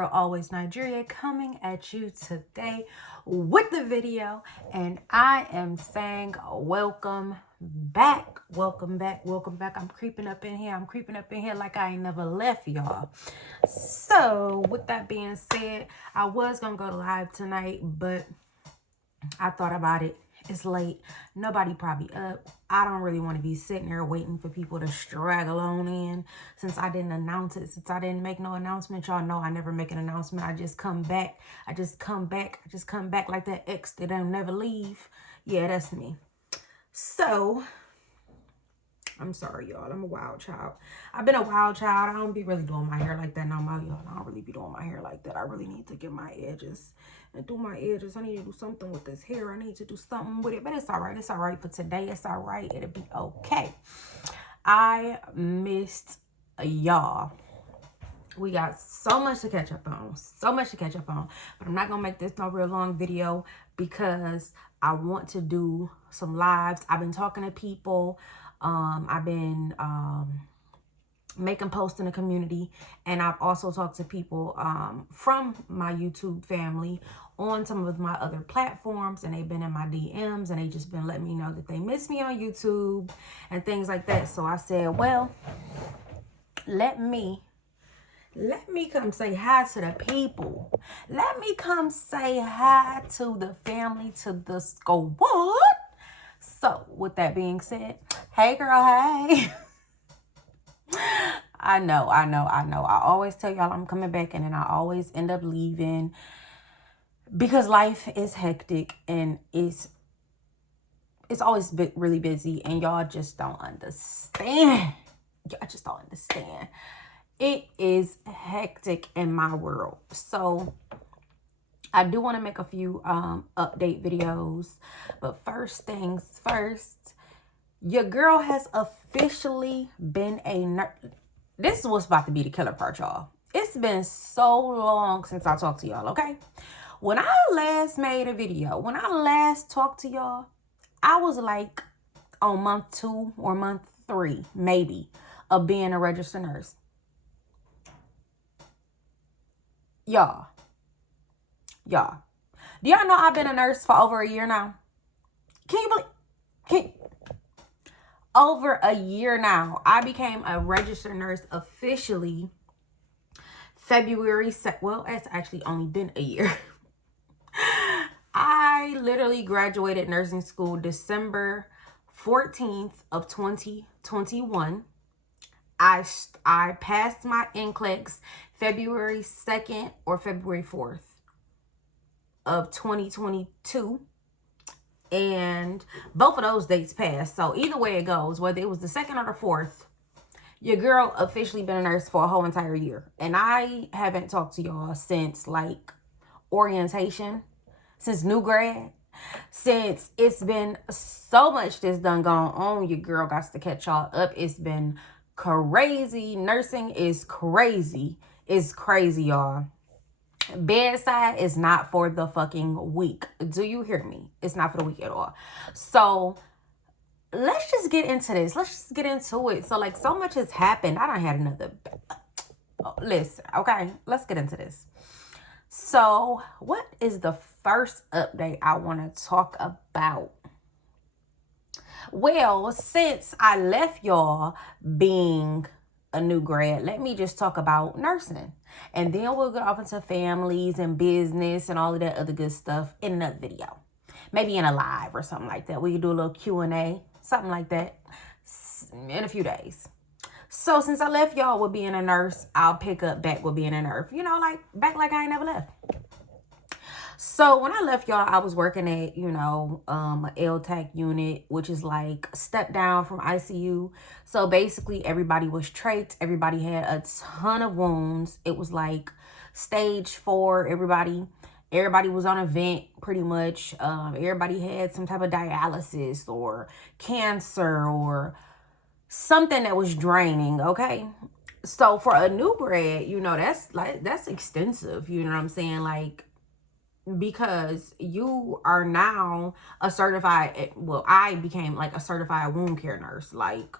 girl, always Nigeria, coming at you today with the video. And I am saying welcome back. Welcome back. Welcome back. I'm creeping up in here. Like I ain't never left, y'all. So with that being said, I was going to go live tonight, but I thought about it. It's late. Nobody probably up. I don't really want to be sitting there waiting for people to straggle on in. Since I didn't announce it, since I didn't make no announcement, y'all know I never make an announcement. I just come back. I just come back like that ex that don't never leave. Yeah, that's me. So, I'm sorry, y'all. I'm a wild child. I've been a wild child. I don't be really doing my hair like that no more, y'all. I don't really be doing my hair like that. I really need to get my edges and do my edges. I need to do something with this hair. I need to do something with it. But it's all right. It's all right for today. It's all right. It'll be okay. I missed y'all. We got so much to catch up on. But I'm not going to make this no real long video because I want to do some lives. I've been talking to people. I've been making posts in the community, and I've also talked to people from my YouTube family on some of my other platforms, and they've been in my DMs, and they just been letting me know that they miss me on YouTube and things like that. So I said, well, let me come say hi to the people. Let me come say hi to the family, to the squad. So, with that being said, hey girl, hey. I know. I always tell y'all I'm coming back, and then I always end up leaving because life is hectic and it's always really busy, and y'all just don't understand. It is hectic in my world. So, I do want to make a few update videos, but first things first, your girl has officially been a nurse. This is what's about to be the killer part, y'all. It's been so long since I talked to y'all, okay? When I last made a video, when I last talked to y'all, I was like on month 2 or month 3, maybe, of being a registered nurse. Y'all. Do y'all know I've been a nurse for over a year now? Can you believe? Over a year now. I became a registered nurse officially February. Well, it's actually only been a year. I literally graduated nursing school December 14th of 2021. I passed my NCLEX February 2nd or February 4th. Of 2022, and both of those dates passed. So either way it goes, whether it was the 2nd or the 4th, your girl officially been a nurse for a whole entire year. And I haven't talked to y'all since like orientation, since new grad, since it's been so much that's done gone on. Your girl got to catch y'all up. It's been crazy. Nursing is crazy. It's crazy, y'all. Bedside is not for the fucking weak. Do you hear me? It's not for the weak at all. So let's just get into this. Let's just get into it. So like so much has happened. I don't have another. Listen, okay, let's get into this. So what is the first update I want to talk about? Well, since I left y'all being a new grad, let me just talk about nursing, and then we'll go off into families and business and all of that other good stuff in another video, maybe in a live or something like that. We could do a little Q&A, something like that, in a few days. So since I left y'all with being a nurse, I'll pick up back with being a nurse, you know, like back like I ain't never left. So when I left y'all, I was working at, you know, a LTAC unit, which is like a step down from ICU. So basically everybody was trached. Everybody had a ton of wounds. It was like stage 4. Everybody was on a vent pretty much. Everybody had some type of dialysis or cancer or something that was draining. Okay. So for a new grad, you know, that's extensive. You know what I'm saying? Like, because you are now a certified, well, I became like a certified wound care nurse. Like,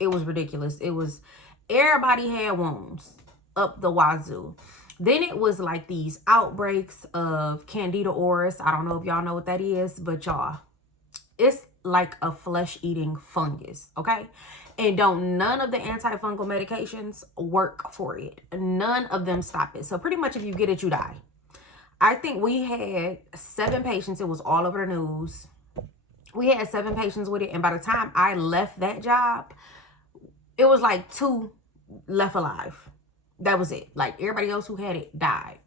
it was ridiculous. It was, everybody had wounds up the wazoo. Then it was like these outbreaks of Candida auris. I don't know if y'all know what that is, but y'all, it's like a flesh-eating fungus, okay? And don't none of the antifungal medications work for it. None of them stop it. So pretty much if you get it, you die. I think we had 7 patients. It was all over the news. We had 7 patients with it. And by the time I left that job, it was like 2 left alive. That was it. Like everybody else who had it died.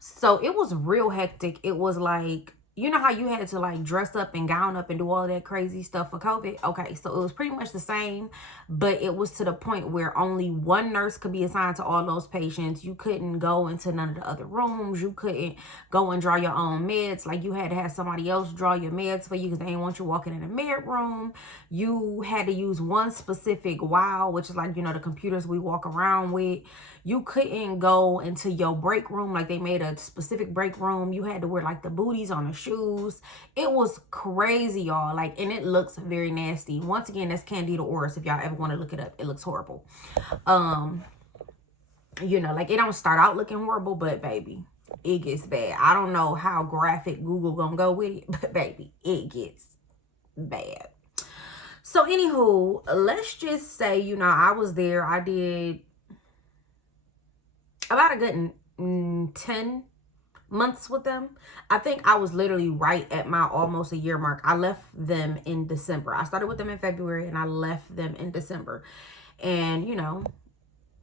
So it was real hectic. It was like, you know how you had to like dress up and gown up and do all that crazy stuff for COVID? Okay, so it was pretty much the same, but it was to the point where only one nurse could be assigned to all those patients. You couldn't go into none of the other rooms. You couldn't go and draw your own meds. Like you had to have somebody else draw your meds for you because they didn't want you walking in the med room. You had to use one specific wow, which is like, you know, the computers we walk around with. You couldn't go into your break room. Like they made a specific break room. You had to wear like the booties on the shoes. It was crazy, y'all. Like, and it looks very nasty. Once again, that's Candida auris. If y'all ever want to look it up, it looks horrible. You know, like it don't start out looking horrible, but baby, it gets bad. I don't know how graphic Google gonna go with it, but baby, it gets bad. So anywho, let's just say, you know, I was there. I did about a good 10 months with them. I think I was literally right at my almost a year mark. I left them in December. I started with them in February and I left them in December. And, you know,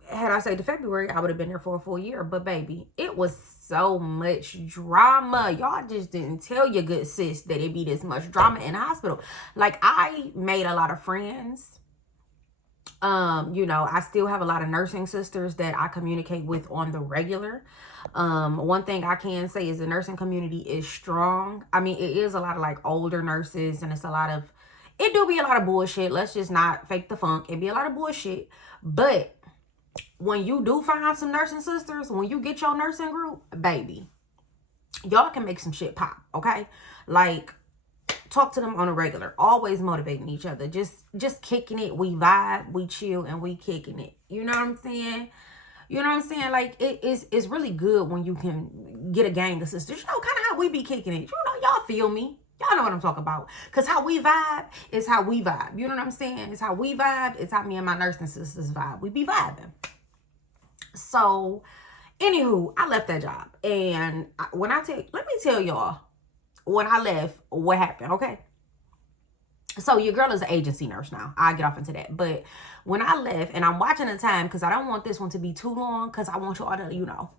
had I stayed to February, I would have been there for a full year. But baby, it was so much drama. Y'all just didn't tell your good sis that it be this much drama in the hospital. Like, I made a lot of friends. You know, I still have a lot of nursing sisters that I communicate with on the regular. One thing I can say is the nursing community is strong. I mean, it is a lot of like older nurses, and it's a lot of, it do be a lot of bullshit. Let's just not fake the funk. It be a lot of bullshit. But when you do find some nursing sisters, when you get your nursing group, baby, y'all can make some shit pop, okay? Like, talk to them on a regular, always motivating each other, just kicking it. We vibe, we chill, and we kicking it. You know what I'm saying? You know what I'm saying? Like, it's really good when you can get a gang of sisters. You know, kind of how we be kicking it. You know, y'all feel me? Y'all know what I'm talking about. Because how we vibe is how we vibe. You know what I'm saying? It's how we vibe. It's how me and my nursing sisters vibe. We be vibing. So, anywho, I left that job. And let me tell y'all, when I left, what happened, okay? So your girl is an agency nurse now. I'll get off into that. But when I left, and I'm watching the time because I don't want this one to be too long because I want you all to, you know,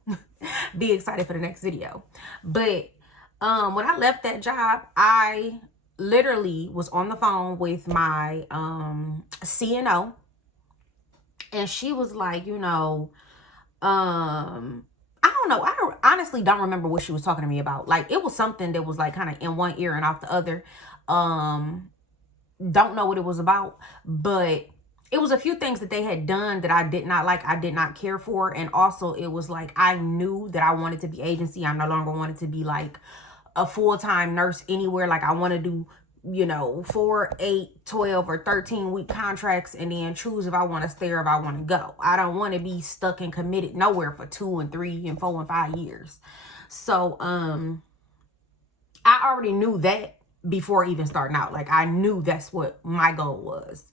be excited for the next video. But when I left that job, I literally was on the phone with my CNO. And she was like, you know, I don't know. I honestly don't remember what she was talking to me about. Like, it was something that was like kind of in one ear and out the other. Don't know what it was about, but it was a few things that they had done that I did not like. I did not care for. And also it was like, I knew that I wanted to be agency. I no longer wanted to be like a full-time nurse anywhere. Like, I want to do, you know, 4, 8, 12, or 13-week contracts and then choose if I want to stay or if I want to go. I don't want to be stuck and committed nowhere for 2 and 3 and 4 and 5 years. So, I already knew that before even starting out. Like, I knew that's what my goal was.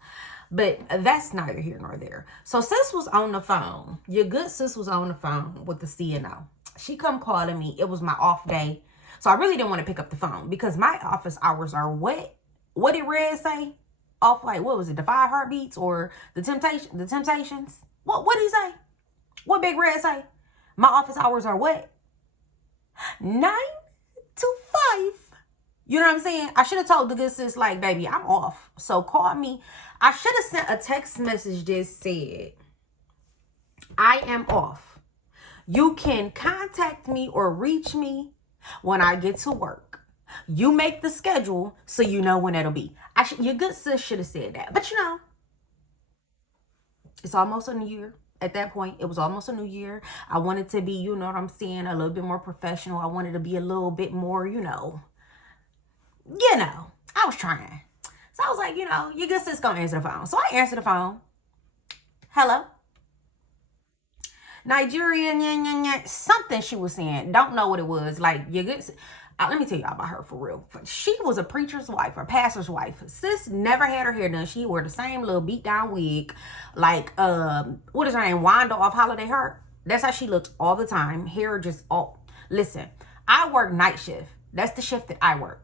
But that's neither here nor there. So sis was on the phone. Your good sis was on the phone with the CNO. She come calling me. It was my off day. So I really didn't want to pick up the phone because my office hours are what? What did Red say? Off, like, what was it? The 5 Heartbeats or the Temptations? What did he say? What Big Red say? My office hours are what? 9 to 5. You know what I'm saying? I should have told the good sis, like, baby, I'm off. So call me. I should have sent a text message that said, I am off. You can contact me or reach me when I get to work. You make the schedule so you know when it'll be. Your good sis should have said that. But, you know, it's almost a new year. At that point, it was almost a new year. I wanted to be, you know what I'm saying, a little bit more professional. I wanted to be a little bit more, you know, I was trying. So I was like, you know, your good sis gonna answer the phone. So I answered the phone. Hello? Nigeria, something she was saying. Don't know what it was. Like, you get... let me tell y'all about her for real. She was a preacher's wife, a pastor's wife. Sis never had her hair done. She wore the same little beat down wig. Like, what is her name? Wanda off Holiday Heart. That's how she looked all the time. Hair just all... Listen, I work night shift. That's the shift that I work.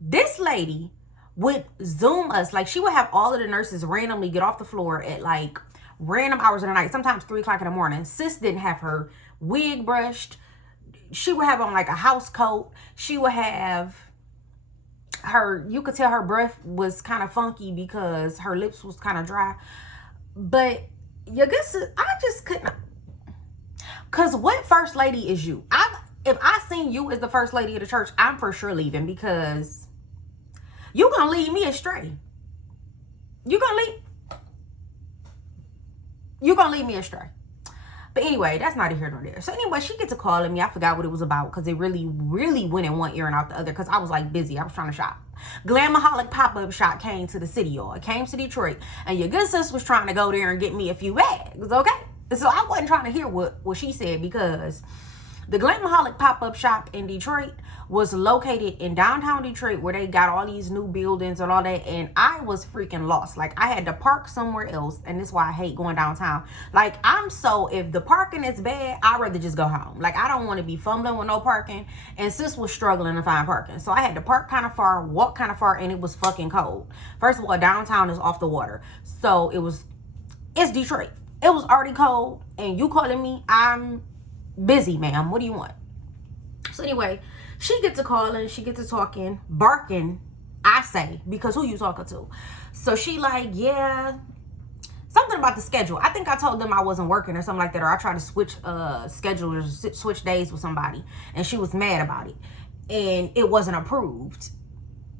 This lady would Zoom us. Like, she would have all of the nurses randomly get off the floor at like random hours of the night, sometimes 3 o'clock in the morning. Sis didn't have her wig brushed. She would have on like a house coat. She would have her, you could tell her breath was kind of funky because her lips was kind of dry. But your good sis, I just couldn't. Because what first lady is you? If I seen you as the first lady of the church, I'm for sure leaving, because you gonna lead me astray. You gonna lead me astray. But anyway, that's neither here nor there. So anyway, she gets a call at me. I forgot what it was about, because it really went in one ear and out the other, because I was like busy. I was trying to shop. Glamaholic pop-up shop came to the city, y'all. It came to Detroit. And your good sis was trying to go there and get me a few bags, okay? So I wasn't trying to hear what she said, because the Glamaholic pop-up shop in Detroit was located in downtown Detroit, where they got all these new buildings and all that. And I was freaking lost. Like, I had to park somewhere else. And this is why I hate going downtown. Like, if the parking is bad, I'd rather just go home. Like, I don't want to be fumbling with no parking. And sis was struggling to find parking. So I had to park kind of far, walk kind of far, and it was fucking cold. First of all, downtown is off the water. So it's Detroit. It was already cold. And you calling me, I'm busy, ma'am. What do you want? So anyway, she gets a call and she gets to talking, barking, I say, because who you talking to? So she like, yeah, something about the schedule. I think I told them I wasn't working or something like that, or I tried to switch schedules, switch days with somebody, and she was mad about it. And it wasn't approved.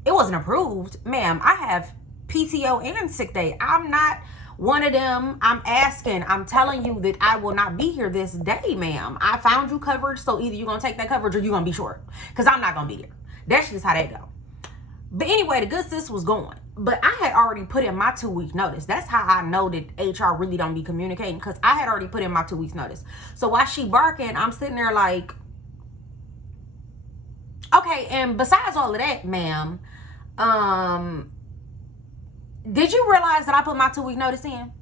It wasn't approved. Ma'am, I have PTO and sick day. I'm not one of them. I'm telling you that I will not be here this day, ma'am. I found you coverage, so either you're gonna take that coverage or you're gonna be short, because I'm not gonna be there. That's just how that go. But anyway, the good sis was going, but I had already put in my 2-week notice. That's how I know that HR really don't be communicating, because I had already put in my 2 weeks notice. So while she barking, I'm sitting there like, okay. And besides all of that, ma'am, did you realize that I put my 2-week notice in?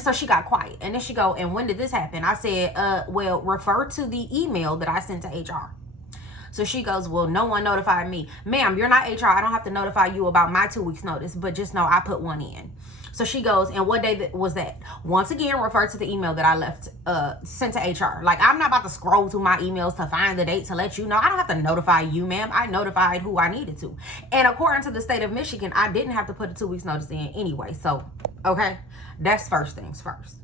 So she got quiet. And then she go, and when did this happen? I said, well, refer to the email that I sent to HR. So she goes, well, no one notified me. Ma'am, you're not HR. I don't have to notify you about my 2 weeks notice, but just know I put one in. So she goes, and what day was that? Once again, refer to the email that I left, sent to HR. Like, I'm not about to scroll through my emails to find the date to let you know. I don't have to notify you, ma'am. I notified who I needed to. And according to the state of Michigan, I didn't have to put a 2 weeks notice in anyway. So, okay, that's first things first.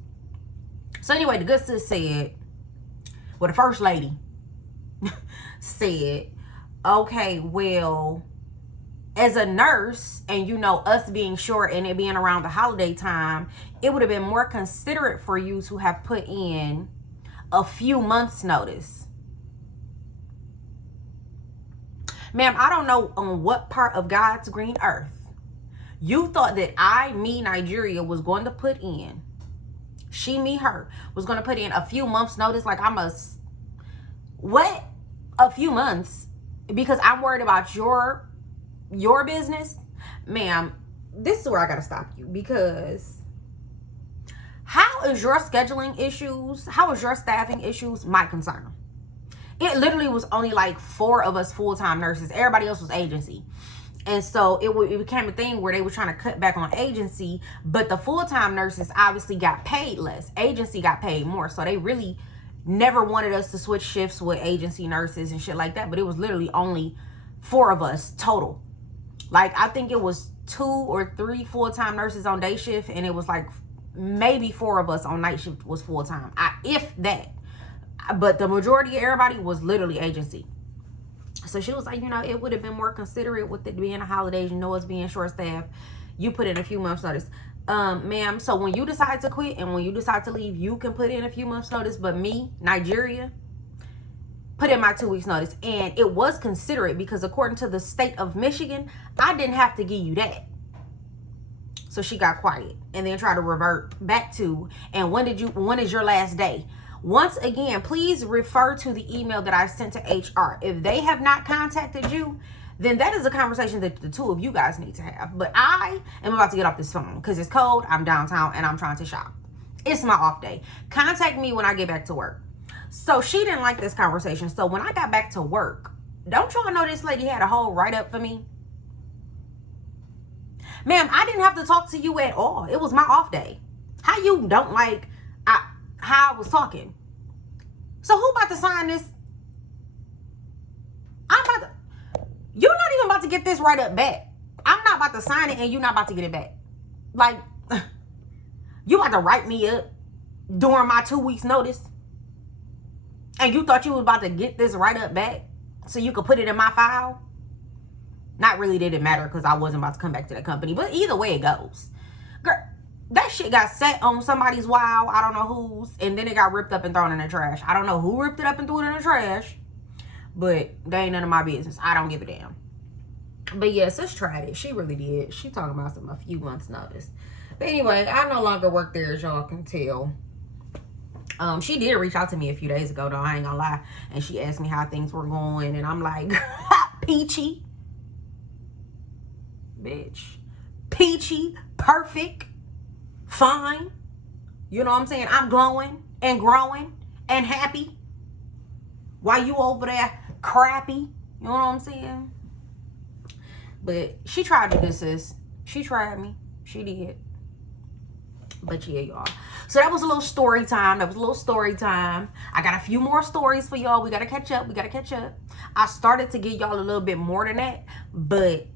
So anyway, the good sis said, well, the first lady said, okay, well, as a nurse, and you know, us being short and it being around the holiday time, it would have been more considerate for you to have put in a few months notice. Ma'am, I don't know on what part of God's green earth you thought that Nigeria, was going to put in, she, me, her, was going to put in a few months notice. Like, what? A few months? Because I'm worried about your business? Ma'am, this is where I gotta stop you, because how is your scheduling issues, how is your staffing issues my concern? It literally was only like 4 of us full-time nurses. Everybody else was agency. And so it became a thing where they were trying to cut back on agency, but the full-time nurses obviously got paid less. Agency got paid more. So they really never wanted us to switch shifts with agency nurses and shit like that. But it was literally only 4 of us total. Like, I think it was 2 or 3 full-time nurses on day shift, and it was like maybe 4 of us on night shift was full-time, if that. But the majority of everybody was literally agency. So she was like, you know, it would have been more considerate with it being the holidays, you know, it's being short-staffed. You put in a few months notice. Ma'am, so when you decide to quit and when you decide to leave, you can put in a few months notice. But me, Nigeria, put in my 2 weeks notice. And it was considerate because according to the state of Michigan, I didn't have to give you that. So she got quiet and then tried to revert back to, and when is your last day? Once again, please refer to the email that I sent to HR. If they have not contacted you, then that is a conversation that the two of you guys need to have. But I am about to get off this phone because it's cold. I'm downtown and I'm trying to shop. It's my off day. Contact me when I get back to work. So she didn't like this conversation. So when I got back to work, don't y'all know this lady had a whole write-up for me? Ma'am, I didn't have to talk to you at all. It was my off day. How you don't like how I was talking? So who about to sign this? You're not even about to get this write-up back. I'm not about to sign it and you're not about to get it back. Like, you about to write me up during my 2 weeks notice? And you thought you was about to get this write-up back so you could put it in my file? Not really did it matter because I wasn't about to come back to the company. But either way it goes. Girl, that shit got set on somebody's wall. I don't know whose. And then it got ripped up and thrown in the trash. I don't know who ripped it up and threw it in the trash. But that ain't none of my business. I don't give a damn. But yeah, sis tried it. She really did. She talking about a few months notice. But anyway, I no longer work there, as y'all can tell. She did reach out to me a few days ago, though. I ain't gonna lie. And she asked me how things were going. And I'm like, peachy. Bitch. Peachy. Perfect. Fine. You know what I'm saying? I'm glowing and growing and happy. While you over there crappy. You know what I'm saying? But she tried to do this, sis. She tried me. She did. But yeah, y'all. So that was a little story time. I got a few more stories for y'all. We got to catch up. I started to give y'all a little bit more than that. But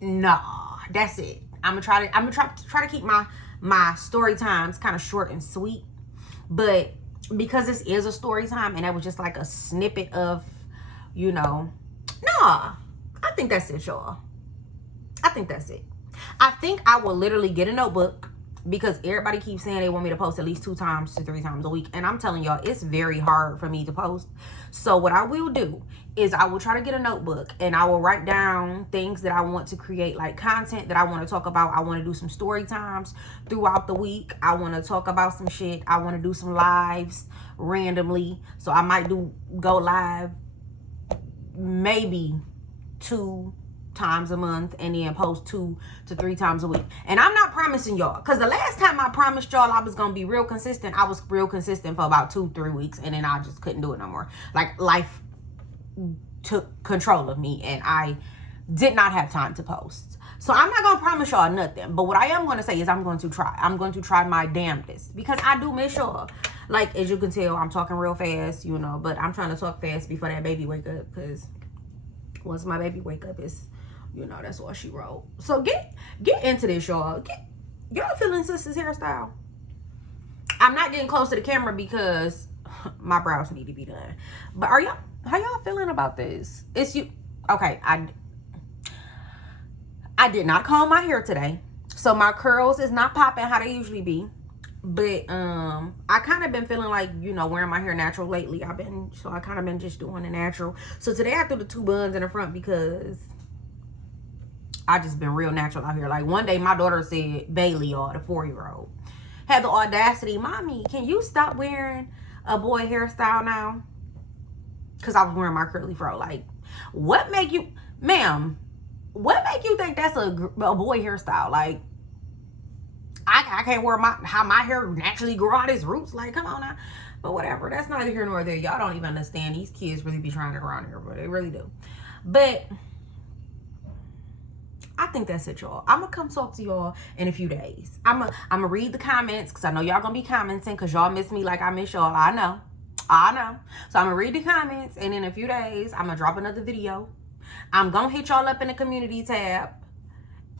nah, that's it. I'm gonna try to keep my story times kind of short and sweet. But because this is a story time and that was just like a snippet of, nah, I think that's it, y'all. I think that's it. I think I will literally get a notebook because everybody keeps saying they want me to post at least 2 times to 3 times a week. And I'm telling y'all, it's very hard for me to post. So what I will do is I will try to get a notebook and I will write down things that I want to create, like content that I want to talk about. I want to do some story times throughout the week. I want to talk about some shit. I want to do some lives randomly. So I might go live maybe 2 times a month and then post 2 to 3 times a week. And I'm not promising y'all, because the last time I promised y'all I was gonna be real consistent, I was real consistent for about 2-3 weeks and then I just couldn't do it no more. Like life took control of me and I did not have time to post. So I'm not gonna promise y'all nothing, but what I am gonna say is I'm going to try my damnedest, because I do miss y'all. Like, as you can tell, I'm talking real fast, but I'm trying to talk fast before that baby wake up, because once my baby wake up, it's that's what she wrote. So get into this, y'all. Y'all feeling sister's hairstyle? I'm not getting close to the camera because my brows need to be done. But how y'all feeling about this? It's you. Okay, I did not comb my hair today, so my curls is not popping how they usually be. But I kind of been feeling like, wearing my hair natural lately. I kind of been just doing the natural. So today I threw the 2 buns in the front because I just been real natural out here. Like one day my daughter said, Bailey, y'all, the 4-year-old, had the audacity, Mommy, can you stop wearing a boy hairstyle now? Because I was wearing my curly fro. Like, what make you, ma'am, what make you think that's a boy hairstyle? Like, I can't wear how my hair naturally grow out its roots. Like, come on now. But whatever. That's neither here nor there. Y'all don't even understand. These kids really be trying to grow out here, but they really do. But I think that's it, y'all. I'm gonna come talk to y'all in a few days. I'm gonna read the comments because I know y'all gonna be commenting because y'all miss me like I miss y'all. I know. So I'm gonna read the comments, and in a few days I'm gonna drop another video. I'm gonna hit y'all up in the community tab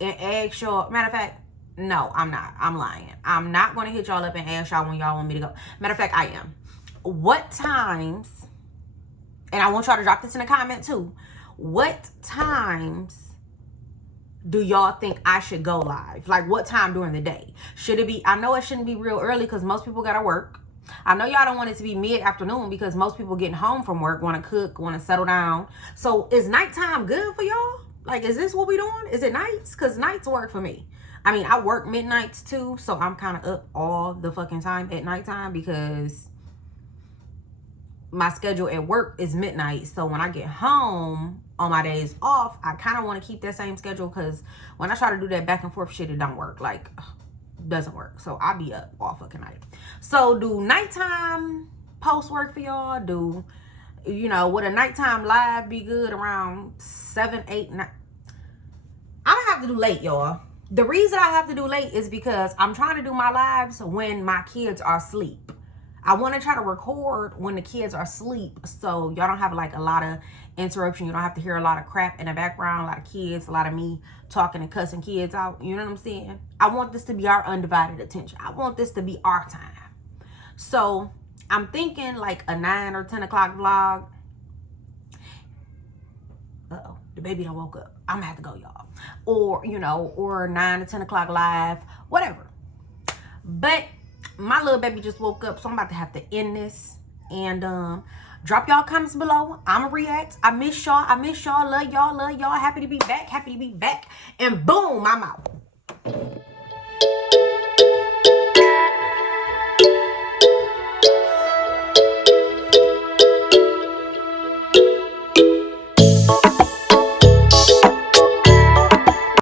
and ask y'all. Matter of fact, no, I'm not. I'm lying. I'm not gonna hit y'all up and ask y'all when y'all want me to go. Matter of fact, I am. What times, and I want y'all to drop this in the comment too, what times do y'all think I should go live? Like, what time during the day? Should it be, I know it shouldn't be real early because most people gotta work. I know y'all don't want it to be mid-afternoon because most people getting home from work, want to cook, want to settle down. So is nighttime good for y'all? Like, is this what we doing? Is it nights? Because nights work for me. I mean, I work midnights too, so I'm kind of up all the fucking time at nighttime because my schedule at work is midnight. So when I get home on my days off, I kind of want to keep that same schedule, because when I try to do that back and forth shit, it don't work. Like, doesn't work. So I'll be up all fucking night. So do nighttime post work for y'all? Do, you know, would a nighttime live be good around 7, 8, 9? I don't have to do late, y'all. The reason I have to do late is because I'm trying to do my lives when my kids are asleep. I want to try to record when the kids are asleep, so y'all don't have like a lot of interruption. You don't have to hear a lot of crap in the background, a lot of kids, a lot of me talking and cussing kids out. You know what I'm saying? I want this to be our undivided attention. I want this to be our time. So I'm thinking like a 9 or 10 o'clock vlog. Uh-oh, the baby done woke up. I'm gonna have to go, y'all. Or, you know, or 9 to 10 o'clock live, whatever. But my little baby just woke up, so I'm about to have to end this. And drop y'all comments below. I'ma react. I miss y'all. I miss y'all. Love y'all. Love y'all. Happy to be back. Happy to be back. And boom, I'm out.